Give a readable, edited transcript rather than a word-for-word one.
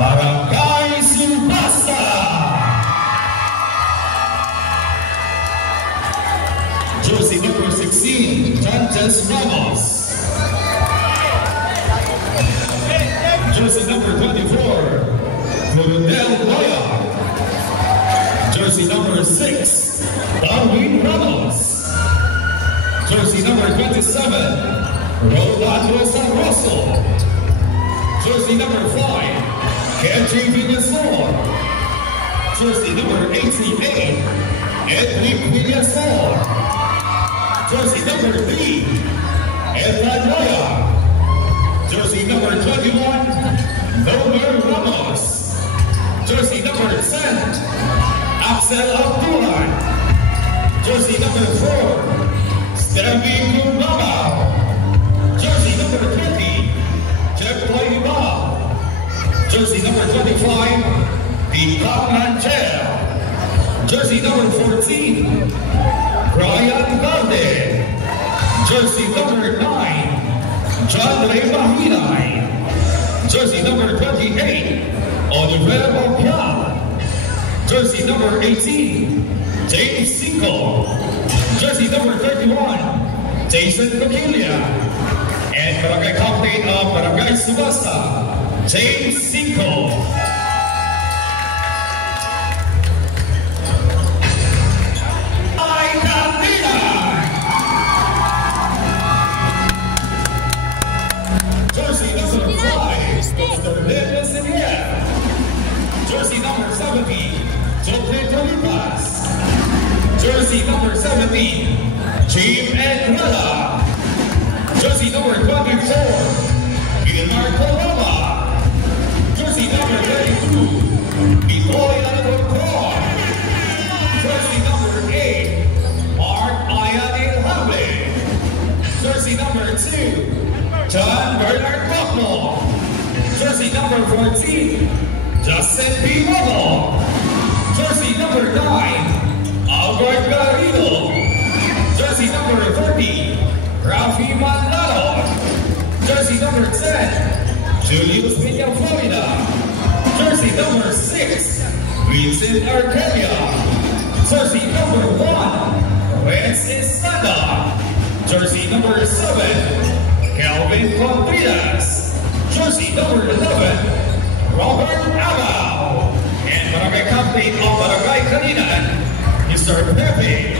Barangay Subasta. Jersey number 16, Dantes Ramos. Jersey number 24, Coronel Loya. Jersey number 6, Darwin Ramos. Jersey number 27, Rolando Sanroso. Jersey number 5, Kenji Villasor. Jersey number 88, Edwin Villasor. Jersey number 3, Edwin Loya. Jersey number 21, Nomer Ramos. Jersey number 10, Axel Abdullah. Jersey number 4, Stevie Kumabao. Jersey number 20, Jeff Laiba. Jersey number 25, Deepak Manchel. Jersey number 14, Brian Valde. Jersey number 9, John Ray Mahinay. Jersey number 28, Oliver Opian. Jersey number 18, James Cinco. Jersey number 31, Jason Coquilia. And Barangay Captain of Barangay Subasta, James Cinco. Jersey number 5, Mr. Lewis in here. Jersey number 70, Jope Tolipas. Jersey number 17, Jim Estrella. Jersey number 24, Gilmar Coloma. Jersey number 32, Bitoy Alcor. Jersey number 8, Mark Ian Ilhave. Jersey number 2, John Bernard Bucknell. Jersey number 14, Justin P. Romo. Jersey number 9, Albert Garrido. Jersey number 30, Rafi Mandado. Jersey number 10, Julius Villaflorida. Jersey number 6, Vincent Arcadia. Jersey number 1, Rex Estrada. Jersey number 7, Kelvin Contreras. Jersey number 11, Robert Abao. And Barangay Captain of Barangay Kalinan, Mr. Pepe